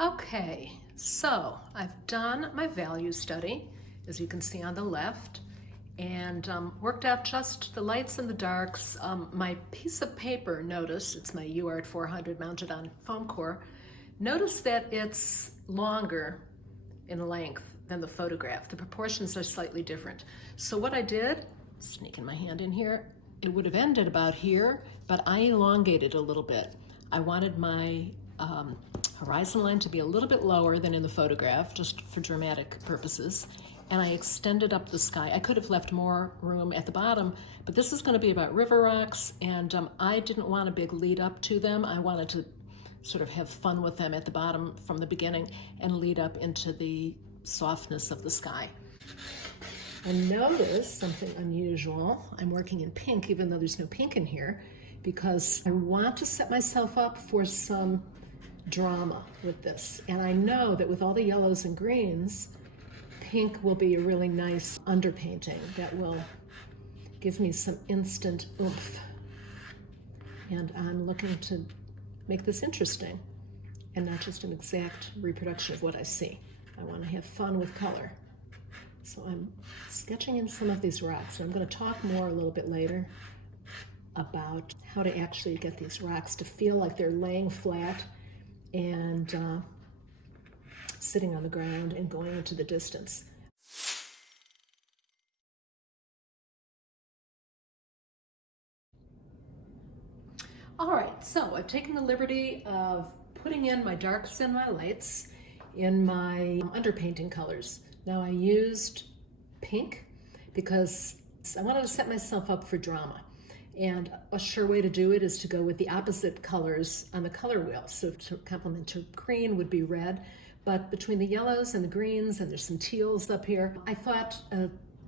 Okay, so I've done my value study, as you can see on the left, and worked out just the lights and the darks. My piece of paper, notice, it's my UART 400 mounted on foam core, notice that it's longer in length than the photograph. The proportions are slightly different. So what I did, sneaking my hand in here, it would have ended about here, but I elongated a little bit. I wanted my horizon line to be a little bit lower than in the photograph, just for dramatic purposes. And I extended up the sky. I could have left more room at the bottom, but this is going to be about river rocks, and I didn't want a big lead up to them. I wanted to sort of have fun with them at the bottom from the beginning and lead up into the softness of the sky. And notice something unusual. I'm working in pink, even though there's no pink in here, because I want to set myself up for some drama with this. And I know that with all the yellows and greens, pink will be a really nice underpainting that will give me some instant oomph. And I'm looking to make this interesting and not just an exact reproduction of what I see. I want to have fun with color. So I'm sketching in some of these rocks. And I'm going to talk more a little bit later about how to actually get these rocks to feel like they're laying flat and sitting on the ground and going into the distance. All right, so I've taken the liberty of putting in my darks and my lights in my underpainting colors. Now I used pink because I wanted to set myself up for drama. And a sure way to do it is to go with the opposite colors on the color wheel. So to complement to green would be red, but between the yellows and the greens, and there's some teals up here, I thought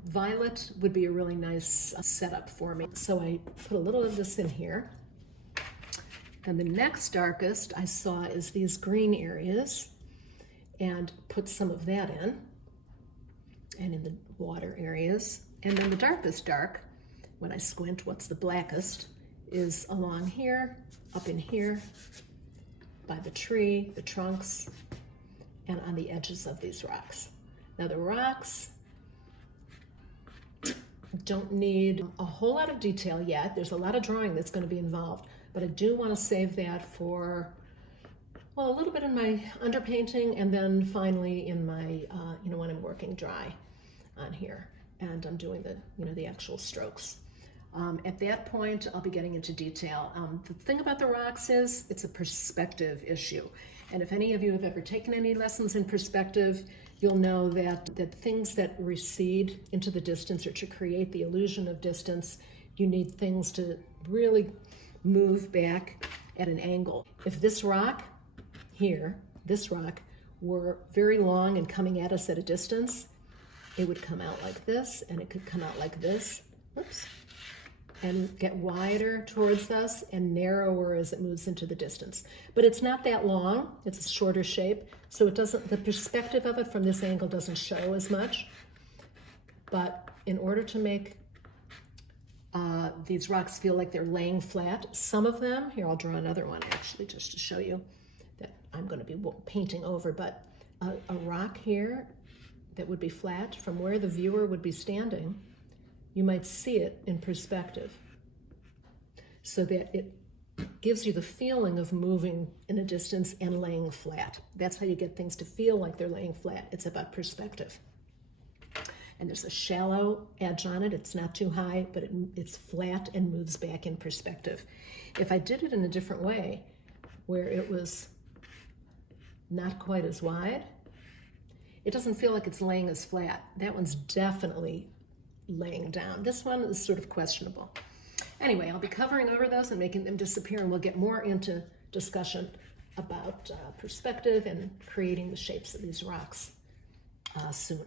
violet would be a really nice setup for me. So I put a little of this in here. And the next darkest I saw is these green areas, and put some of that in, and in the water areas. And then the darkest dark, when I squint, what's the blackest, is along here, up in here, by the tree, the trunks, and on the edges of these rocks. Now the rocks don't need a whole lot of detail yet. There's a lot of drawing that's going to be involved, but I do want to save that for, well, a little bit in my underpainting, and then finally in my, when I'm working dry on here and I'm doing the actual strokes. At that point, I'll be getting into detail. The thing about the rocks is it's a perspective issue. And if any of you have ever taken any lessons in perspective, you'll know that things that recede into the distance, or to create the illusion of distance, you need things to really move back at an angle. If this rock here, this rock, were very long and coming at us at a distance, it would come out like this, and it could come out like this. Oops. And get wider towards us and narrower as it moves into the distance. But it's not that long, it's a shorter shape, so it doesn't, the perspective of it from this angle doesn't show as much. But in order to make these rocks feel like they're laying flat, some of them, here I'll draw another one actually just to show you that I'm going to be painting over, but a rock here that would be flat from where the viewer would be standing, you might see it in perspective, so that it gives you the feeling of moving in a distance and laying flat. That's how you get things to feel like they're laying flat. It's about perspective. And there's a shallow edge on it. It's not too high, but it's flat and moves back in perspective. If I did it in a different way, where it was not quite as wide, it doesn't feel like it's laying as flat. That one's definitely laying down. This one is sort of questionable. Anyway, I'll be covering over those and making them disappear, and we'll get more into discussion about perspective and creating the shapes of these rocks soon.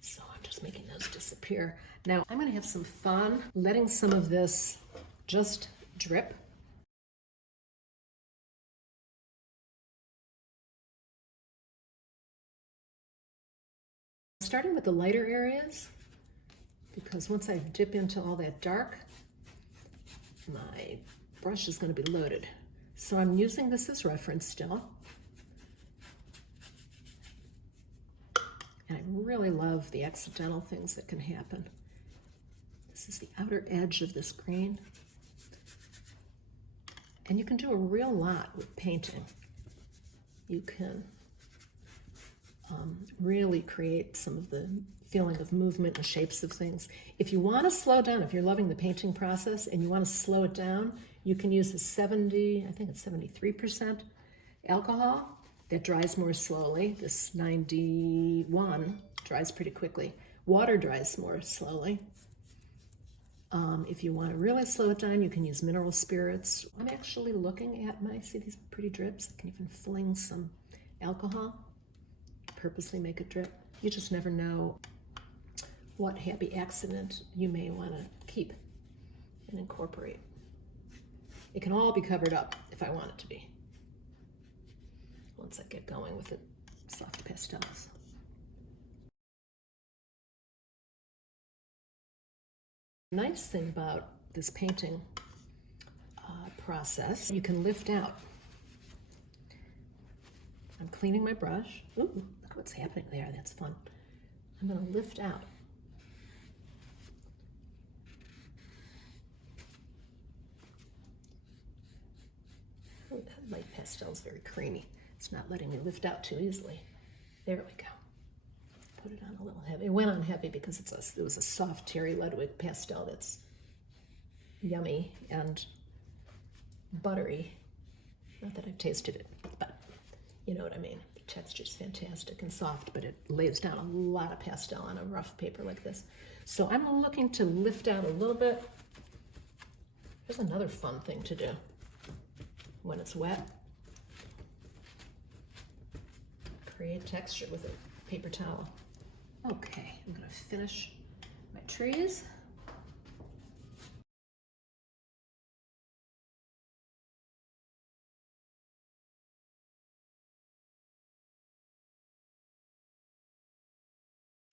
So I'm just making those disappear. Now I'm going to have some fun letting some of this just drip. Starting with the lighter areas, because once I dip into all that dark, my brush is going to be loaded. So I'm using this as reference still. And I really love the accidental things that can happen. This is the outer edge of this green. And you can do a real lot with painting. You can really create some of the feeling of movement and shapes of things. If you want to slow down, if you're loving the painting process and you want to slow it down, you can use a 73% alcohol that dries more slowly. This 91 dries pretty quickly. Water dries more slowly. If you want to really slow it down, you can use mineral spirits. I'm actually looking at see these pretty drips? I can even fling some alcohol, purposely make it drip. You just never know what happy accident you may want to keep and incorporate. It can all be covered up if I want it to be, once I get going with the soft pastels. The nice thing about this painting process, you can lift out. I'm cleaning my brush. Ooh, look what's happening there. That's fun. I'm going to lift out. Ooh, that light pastel is very creamy. It's not letting me lift out too easily. There we go. Put it on a little heavy. It went on heavy because it was a soft Terry Ludwig pastel that's yummy and buttery. Not that I've tasted it, but you know what I mean. The texture's fantastic and soft, but it lays down a lot of pastel on a rough paper like this. So I'm looking to lift out a little bit. Here's another fun thing to do when it's wet. Create texture with a paper towel. Okay, I'm going to finish my trees.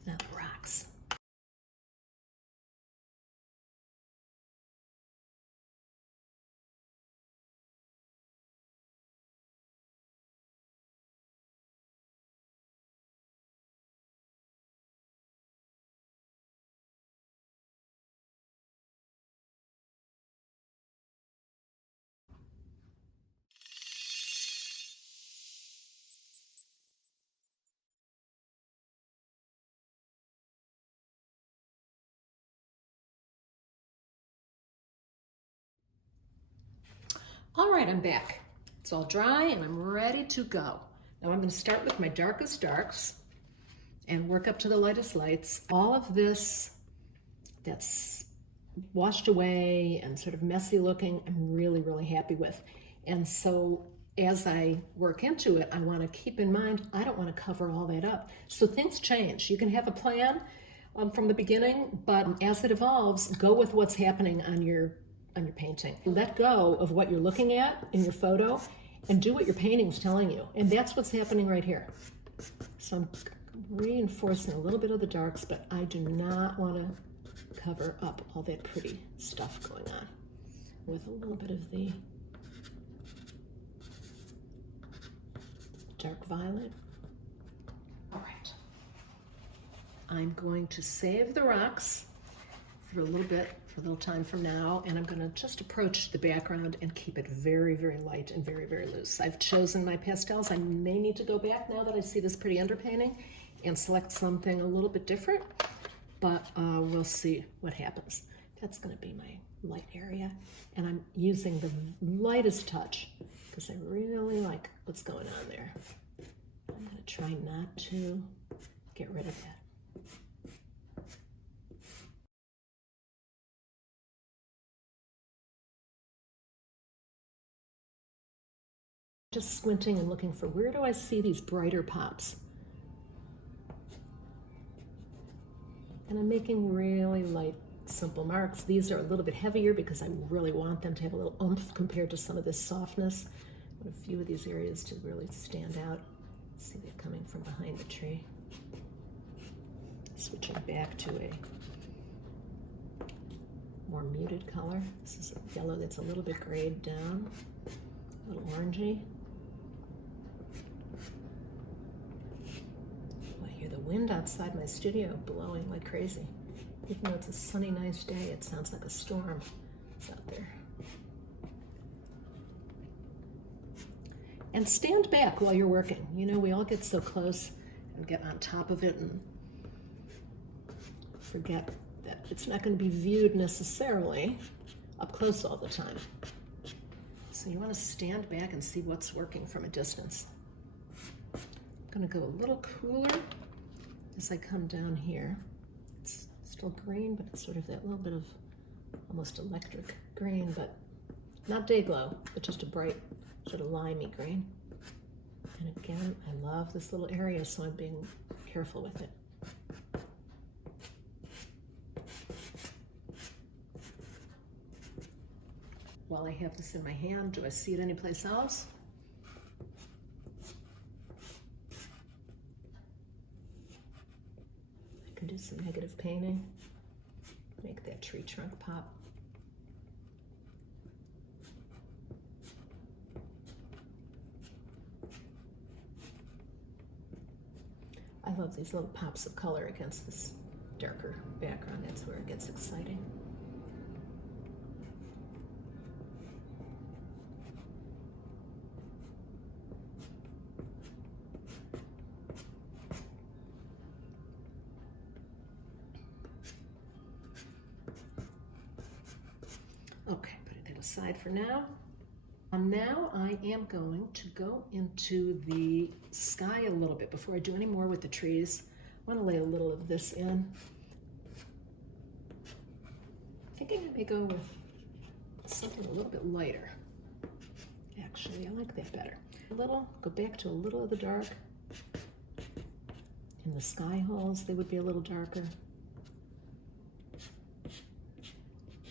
Now the rocks. All right, I'm back. It's all dry and I'm ready to go. Now I'm going to start with my darkest darks and work up to the lightest lights. All of this that's washed away and sort of messy looking, I'm really, really happy with. And so as I work into it, I want to keep in mind, I don't want to cover all that up. So things change. You can have a plan from the beginning, but as it evolves, go with what's happening on your painting. Let go of what you're looking at in your photo and do what your painting's telling you. And that's what's happening right here. So I'm reinforcing a little bit of the darks, but I do not want to cover up all that pretty stuff going on with a little bit of the dark violet. All right. I'm going to save the rocks for a little bit, for a little time from now, and I'm going to just approach the background and keep it very, very light and very, very loose. I've chosen my pastels. I may need to go back now that I see this pretty underpainting and select something a little bit different, but we'll see what happens. That's going to be my light area, and I'm using the lightest touch because I really like what's going on there. I'm going to try not to get rid of that. Just squinting and looking for where do I see these brighter pops. And I'm making really light, simple marks. These are a little bit heavier because I really want them to have a little oomph compared to some of this softness. I want a few of these areas to really stand out. See they're coming from behind the tree. Switching back to a more muted color. This is a yellow that's a little bit grayed down. A little orangey. Oh, I hear the wind outside my studio blowing like crazy. Even though it's a sunny, nice day, it sounds like a storm is out there. And stand back while you're working. You know, we all get so close and get on top of it and forget that it's not going to be viewed necessarily up close all the time. So you want to stand back and see what's working from a distance. I'm going to go a little cooler as I come down here. It's still green, but it's sort of that little bit of almost electric green, but not day glow, but just a bright sort of limey green. And again, I love this little area, so I'm being careful with it. While I have this in my hand, do I see it anyplace else? I can do some negative painting, make that tree trunk pop. I love these little pops of color against this darker background. That's where it gets exciting. Okay, putting that aside for now. Now I am going to go into the sky a little bit before I do any more with the trees. I want to lay a little of this in. I think I may go with something a little bit lighter. Actually, I like that better. Go back to a little of the dark. In the sky holes, they would be a little darker.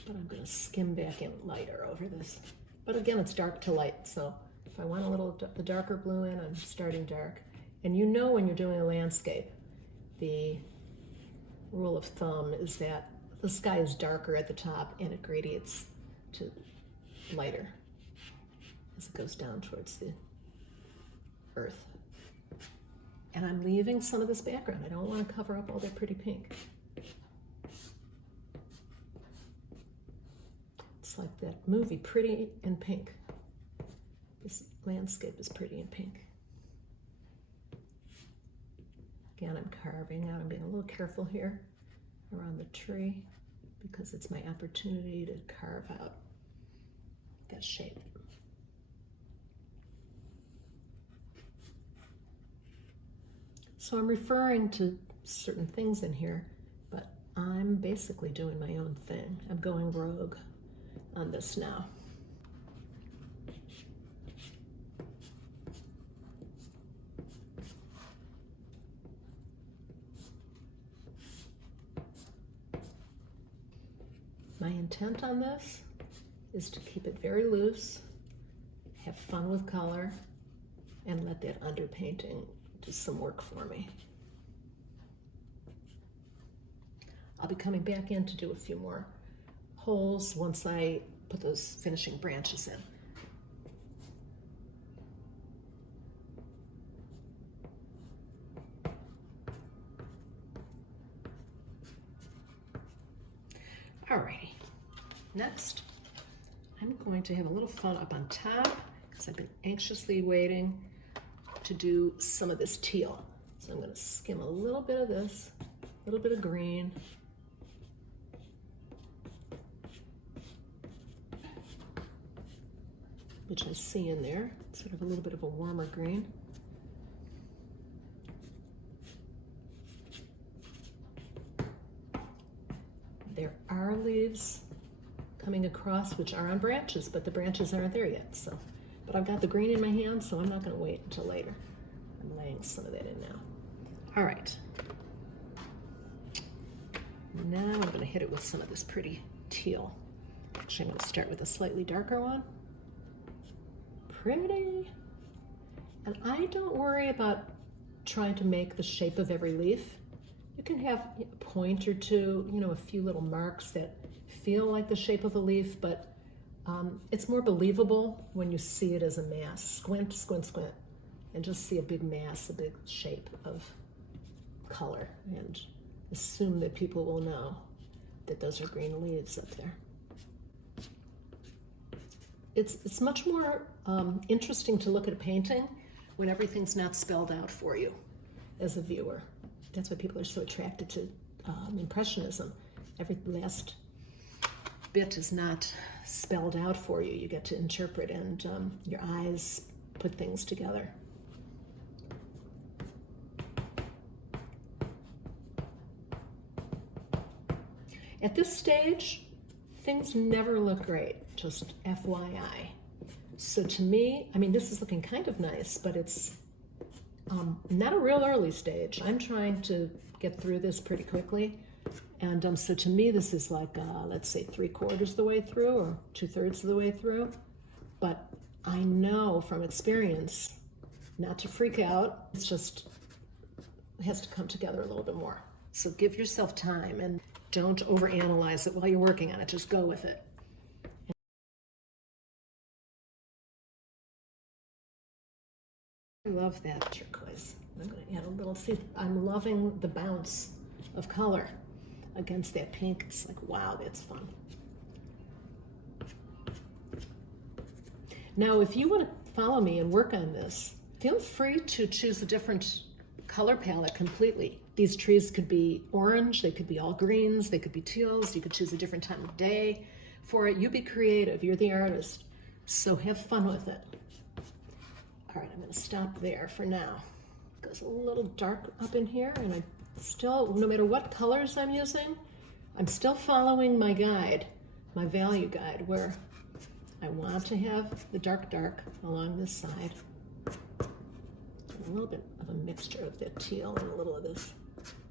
But I'm going to skim back in lighter over this. But again, it's dark to light, so if I want a little the darker blue in, I'm starting dark. And you know when you're doing a landscape, the rule of thumb is that the sky is darker at the top and it gradiates to lighter as it goes down towards the earth. And I'm leaving some of this background. I don't want to cover up all that pretty pink. It's like that movie, Pretty in Pink. This landscape is pretty in pink. Again, I'm carving out. I'm being a little careful here around the tree because it's my opportunity to carve out that shape. So I'm referring to certain things in here, but I'm basically doing my own thing. I'm going rogue on this now. My intent on this is to keep it very loose, have fun with color, and let that underpainting do some work for me. I'll be coming back in to do a few more holes once I put those finishing branches in. Alrighty, next I'm going to have a little fun up on top because I've been anxiously waiting to do some of this teal. So I'm going to skim a little bit of this, a little bit of green, which I see in there, sort of a little bit of a warmer green. There are leaves coming across which are on branches, but the branches aren't there yet. So, but I've got the green in my hand, so I'm not going to wait until later. I'm laying some of that in now. All right. Now I'm going to hit it with some of this pretty teal. Actually, I'm going to start with a slightly darker one. Pretty. And I don't worry about trying to make the shape of every leaf. You can have a point or two, a few little marks that feel like the shape of a leaf, but It's more believable when you see it as a mass. Squint, squint, squint, and just see a big mass, a big shape of color, and assume that people will know that those are green leaves up there. It's much more interesting to look at a painting when everything's not spelled out for you as a viewer. That's why people are so attracted to Impressionism. Every last bit is not spelled out for you. You get to interpret, and your eyes put things together. At this stage, things never look great, just FYI. So to me, I mean, this is looking kind of nice, but it's not a real early stage. I'm trying to get through this pretty quickly. And so to me, this is like, let's say 3/4 of the way through or 2/3 of the way through. But I know from experience not to freak out. It's just, it has to come together a little bit more. So give yourself time and don't overanalyze it while you're working on it. Just go with it. I love that turquoise. I'm going to add a little, see, I'm loving the bounce of color against that pink. It's like, wow, that's fun. Now, if you want to follow me and work on this, feel free to choose a different color palette completely. These trees could be orange, they could be all greens, they could be teals, you could choose a different time of day for it. You be creative, you're the artist, so have fun with it. All right, I'm going to stop there for now. It goes a little dark up in here, and I still, no matter what colors I'm using, I'm still following my guide, my value guide, where I want to have the dark along this side. And a little bit of a mixture of that teal and a little of this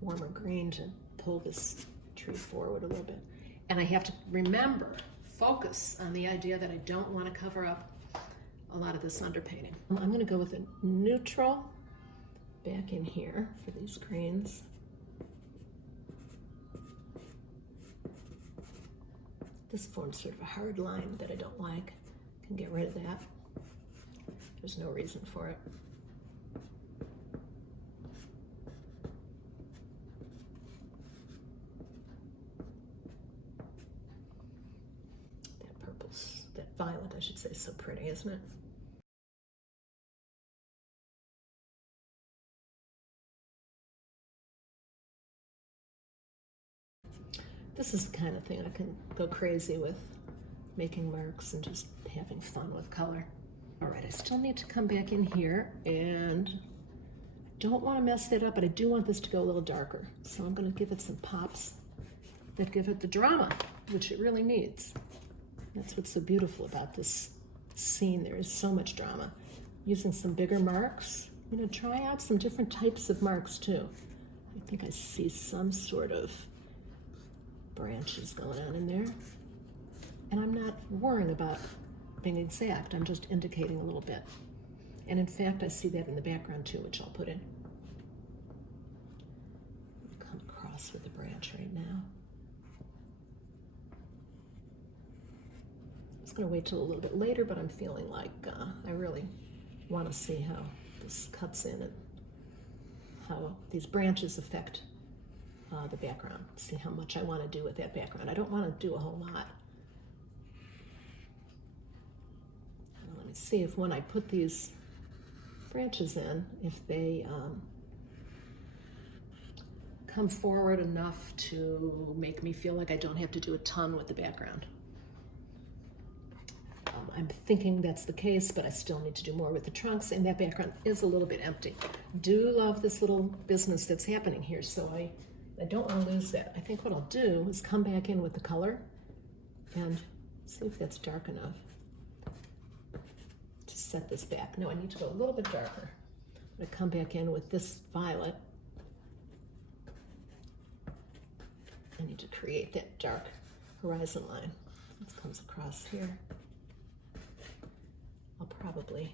warmer green to pull this tree forward a little bit. And I have to remember, focus on the idea that I don't want to cover up a lot of this underpainting. I'm going to go with a neutral back in here for these greens. This forms sort of a hard line that I don't like. I can get rid of that. There's no reason for it. That purple's, that violet, I should say, is so pretty, isn't it? This is the kind of thing I can go crazy with, making marks and just having fun with color. All right, I still need to come back in here, and I don't want to mess that up, but I do want this to go a little darker. So I'm going to give it some pops that give it the drama, which it really needs. That's what's so beautiful about this scene. There is so much drama. Using some bigger marks, I'm going to try out some different types of marks too. I think I see some sort of branches going on in there. And I'm not worrying about being exact, I'm just indicating a little bit. And in fact, I see that in the background too, which I'll put in. Come across with the branch right now. I was going to wait till a little bit later, but I'm feeling like I really want to see how this cuts in and how these branches affect the background. See how much I want to do with that background. I don't want to do a whole lot. Let me see if when I put these branches in, if they come forward enough to make me feel like I don't have to do a ton with the background. I'm thinking that's the case, but I still need to do more with the trunks, and that background is a little bit empty. Do love this little business that's happening here, so I don't want to lose that. I think what I'll do is come back in with the color and see if that's dark enough to set this back. No, I need to go a little bit darker. I'm going to come back in with this violet. I need to create that dark horizon line. This comes across here. I'll probably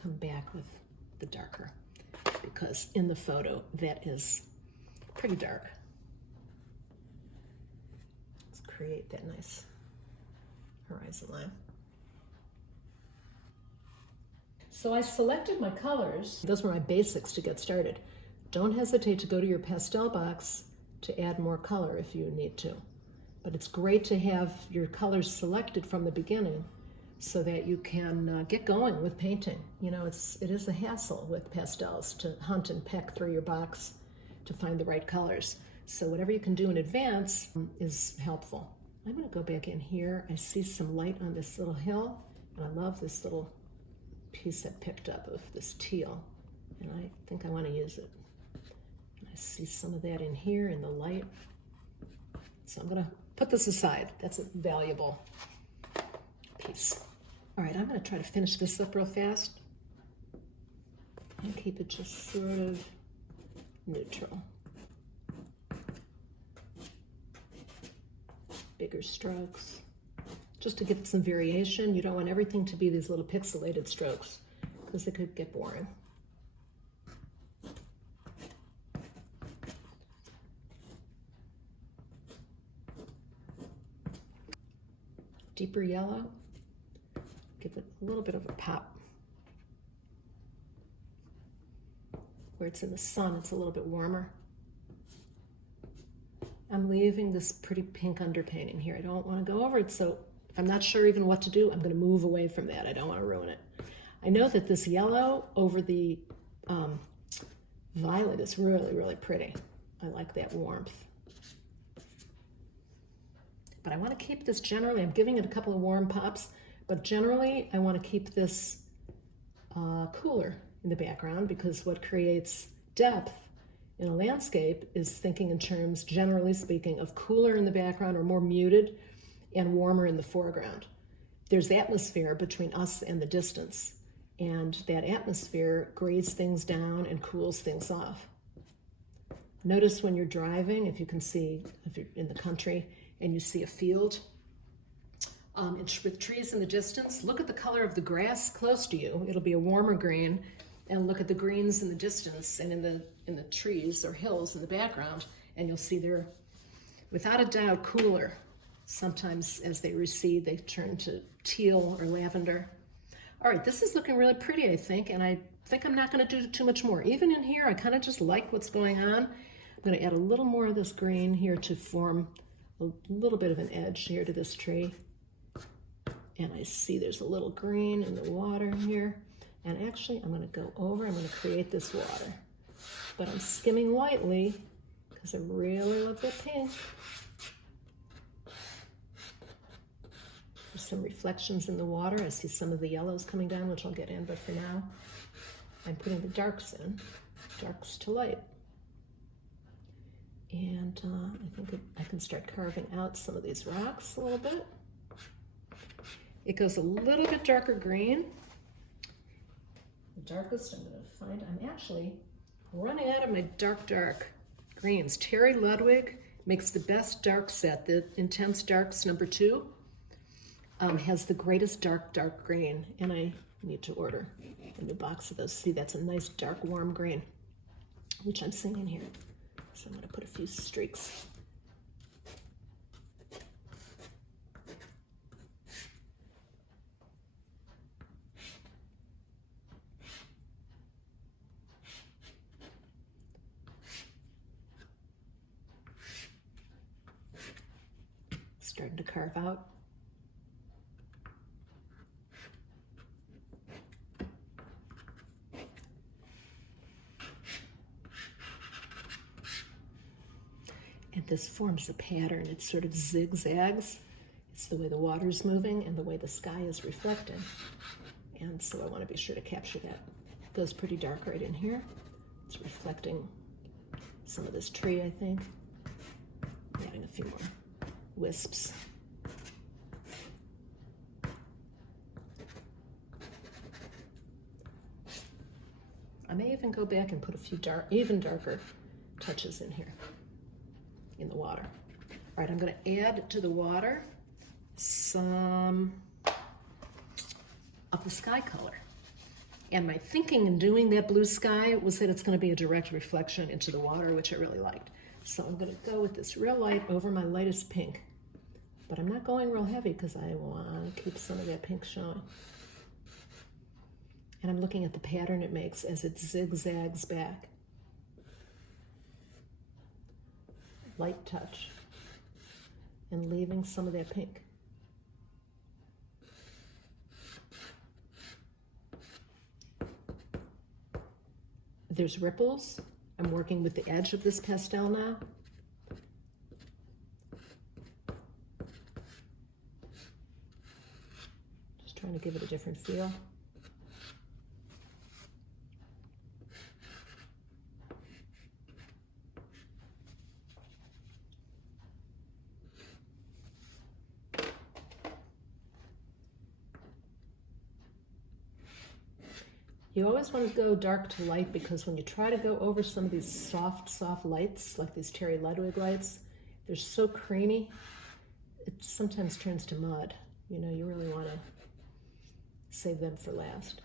come back with the darker because in the photo that is pretty dark. Let's create that nice horizon line. So I selected my colors. Those were my basics to get started. Don't hesitate to go to your pastel box to add more color if you need to. But it's great to have your colors selected from the beginning so that you can get going with painting. You know, it is a hassle with pastels to hunt and peck through your box to find the right colors. So whatever you can do in advance is helpful. I'm going to go back in here. I see some light on this little hill, and I love this little piece I picked up of this teal, and I think I want to use it. And I see some of that in here in the light. So I'm going to put this aside. That's a valuable piece. All right, I'm going to try to finish this up real fast and keep it just sort of neutral. Bigger strokes, just to give it some variation. You don't want everything to be these little pixelated strokes because it could get boring. Deeper yellow, give it a little bit of a pop. Where it's in the sun, it's a little bit warmer. I'm leaving this pretty pink underpainting here. I don't want to go over it, so if I'm not sure even what to do, I'm going to move away from that. I don't want to ruin it. I know that this yellow over the violet is really, really pretty. I like that warmth. But I want to keep this generally, I'm giving it a couple of warm pops, but generally I want to keep this cooler in the background, because what creates depth in a landscape is thinking in terms, generally speaking, of cooler in the background or more muted and warmer in the foreground. There's atmosphere between us and the distance, and that atmosphere grades things down and cools things off. Notice when you're driving, if you can see, if you're in the country and you see a field with trees in the distance, look at the color of the grass close to you. It'll be a warmer green, and look at the greens in the distance and in the trees or hills in the background, and you'll see they're without a doubt cooler. Sometimes as they recede, they turn to teal or lavender. All right, this is looking really pretty, I think, and I think I'm not going to do too much more. Even in here, I kind of just like what's going on. I'm going to add a little more of this green here to form a little bit of an edge here to this tree. And I see there's a little green in the water here. And actually, I'm going to go over, I'm going to create this water. But I'm skimming lightly because I really love that pink. There's some reflections in the water. I see some of the yellows coming down, which I'll get in, but for now, I'm putting the darks in, darks to light. And I think I can start carving out some of these rocks a little bit. It goes a little bit darker green. The darkest I'm going to find, I'm actually running out of my dark greens. Terry Ludwig makes the best dark set. The Intense Darks #2 has the greatest dark green, and I need to order a new box of those. See, that's a nice dark warm green, which I'm seeing here. So I'm going to put a few streaks. Starting to carve out. And this forms a pattern. It sort of zigzags. It's the way the water's moving and the way the sky is reflecting. And so I want to be sure to capture that. It goes pretty dark right in here. It's reflecting some of this tree, I think. Adding a few more wisps. I may even go back and put a few even darker touches in here, in the water. All right, I'm going to add to the water some of the sky color. And my thinking in doing that blue sky was that it's going to be a direct reflection into the water, which I really liked. So I'm going to go with this real light over my lightest pink. but I'm not going real heavy because I want to keep some of that pink showing. And I'm looking at the pattern it makes as it zigzags back. Light touch. And leaving some of that pink. There's ripples. I'm working with the edge of this pastel now. Just trying to give it a different feel. You always want to go dark to light because when you try to go over some of these soft lights, like these Terry Ludwig lights, they're so creamy, it sometimes turns to mud. You know, you really want to save them for last.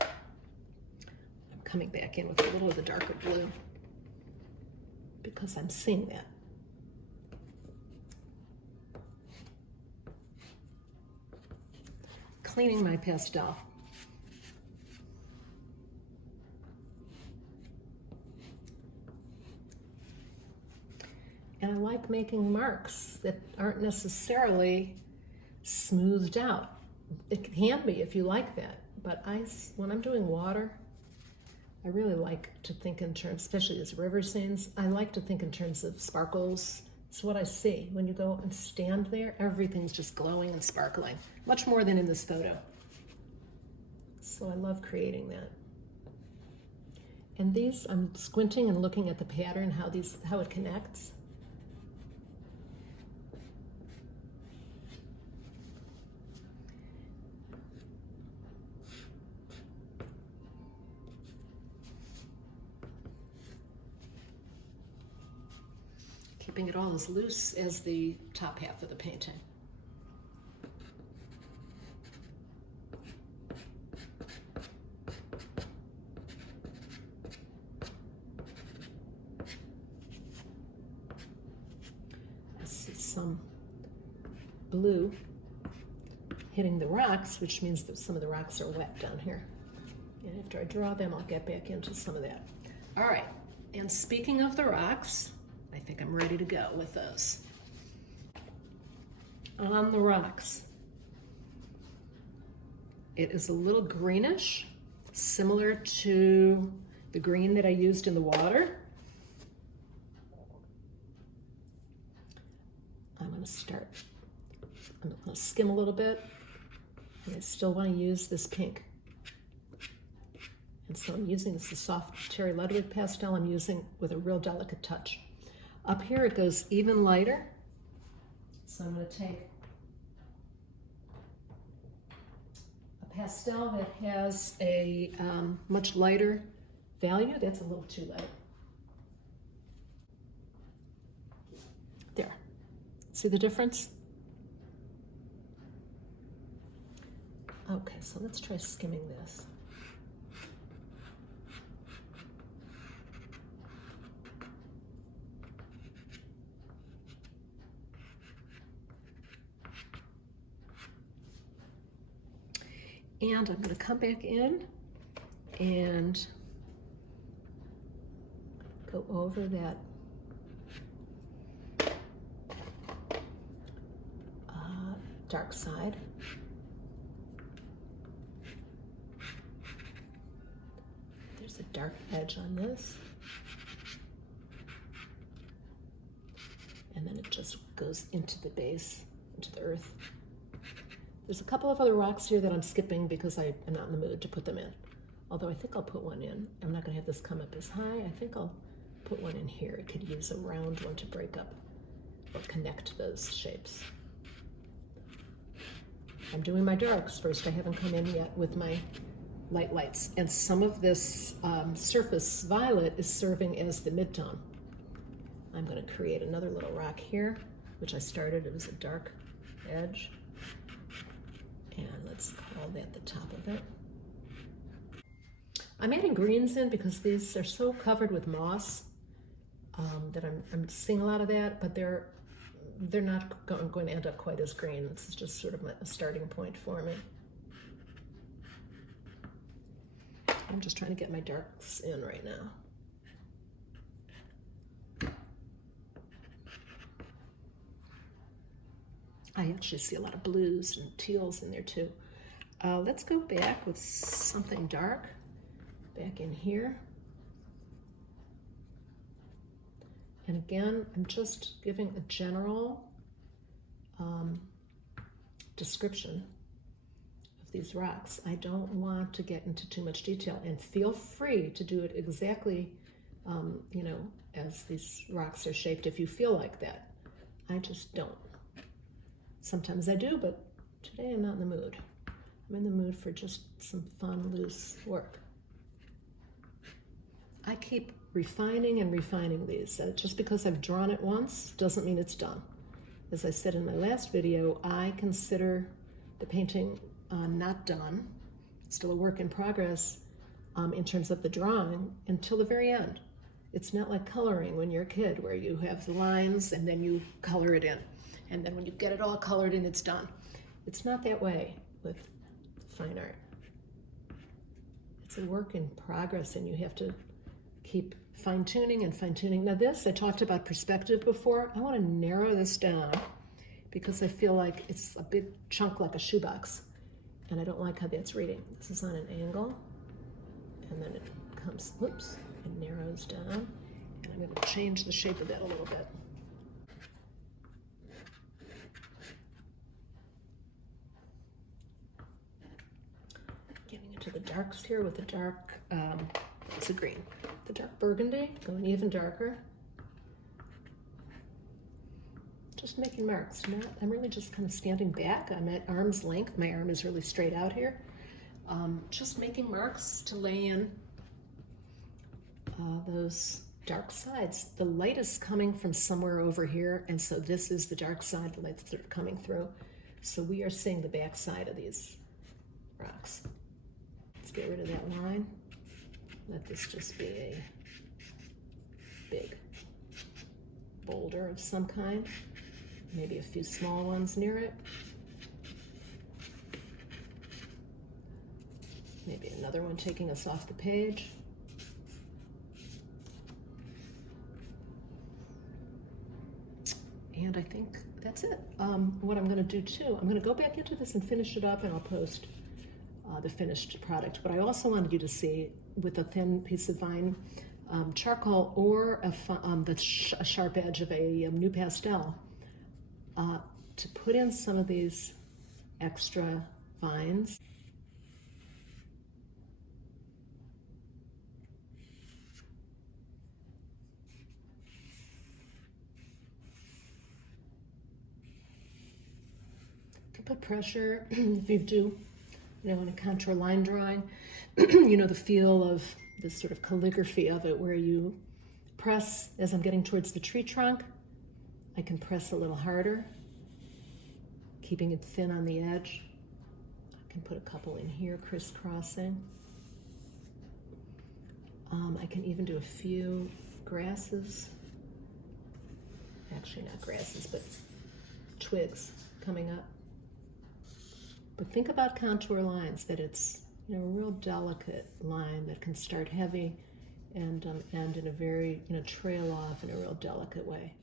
I'm coming back in with a little of the darker blue because I'm seeing that. Cleaning my pastel. And I like making marks that aren't necessarily smoothed out. It can be if you like that, but when I'm doing water, I really like to think in terms, especially as river scenes, I like to think in terms of sparkles. It's what I see. When you go and stand there, everything's just glowing and sparkling, much more than in this photo. So I love creating that. And these, I'm squinting and looking at the pattern, how it connects. Keeping it all as loose as the top half of the painting. I see some blue hitting the rocks, which means that some of the rocks are wet down here. And after I draw them, I'll get back into some of that. All right, and speaking of the rocks, I think I'm ready to go with those. On the rocks, it is a little greenish, similar to the green that I used in the water. I'm going to skim a little bit, and I still want to use this pink. And so I'm using this soft Terry Ludwig pastel I'm using with a real delicate touch. Up here it goes even lighter, so I'm going to take a pastel that has a much lighter value. That's a little too light. There. See the difference? Okay, so let's try skimming this. And I'm going to come back in and go over that dark side. There's a dark edge on this. And then it just goes into the base, into the earth. There's a couple of other rocks here that I'm skipping because I am not in the mood to put them in. Although I think I'll put one in. I'm not going to have this come up as high. I think I'll put one in here. It could use a round one to break up or connect those shapes. I'm doing my darks first. I haven't come in yet with my lights. And some of this surface violet is serving as the midtone. I'm going to create another little rock here, which I started. It was a dark edge. And let's call that the top of it. I'm adding greens in because these are so covered with moss that I'm seeing a lot of that, but they're not going to end up quite as green. This is just sort of a starting point for me. I'm just trying to get my darks in right now. I actually see a lot of blues and teals in there too. Let's go back with something dark back in here. And again, I'm just giving a general description of these rocks. I don't want to get into too much detail, and feel free to do it exactly, you know, as these rocks are shaped if you feel like that. I just don't. Sometimes I do, but today I'm not in the mood. I'm in the mood for just some fun, loose work. I keep refining and refining these. Just because I've drawn it once doesn't mean it's done. As I said in my last video, I consider the painting not done, still a work in progress in terms of the drawing until the very end. It's not like coloring when you're a kid where you have the lines and then you color it in. And then when you get it all colored in, it's done. It's not that way with fine art. It's a work in progress, and you have to keep fine-tuning and fine-tuning. Now this, I talked about perspective before. I want to narrow this down because I feel like it's a big chunk like a shoebox, and I don't like how that's reading. This is on an angle, and then it comes, whoops, it narrows down, and I'm going to change the shape of that a little bit. Getting into the darks here with the dark, it's a green. The dark burgundy, going even darker. Just making marks. I'm really just kind of standing back. I'm at arm's length. My arm is really straight out here. Just making marks to lay in those dark sides. The light is coming from somewhere over here, and so this is the dark side, the light's sort of coming through. So we are seeing the back side of these rocks. Let's get rid of that line. Let this just be a big boulder of some kind. Maybe a few small ones near it. Maybe another one taking us off the page. And I think that's it. What I'm going to do too, I'm going to go back into this and finish it up, and I'll post the finished product. But I also wanted you to see, with a thin piece of vine charcoal or a sharp edge of a new pastel, to put in some of these extra vines. To put pressure, if you do, you know, in a contour line drawing, you know, the feel of this sort of calligraphy of it, where you press as I'm getting towards the tree trunk. I can press a little harder, keeping it thin on the edge. I can put a couple in here, crisscrossing. I can even do a few grasses. Actually, not grasses, but twigs coming up. But think about contour lines, that it's, you know, a real delicate line that can start heavy and end in a very, you know, trail off in a real delicate way.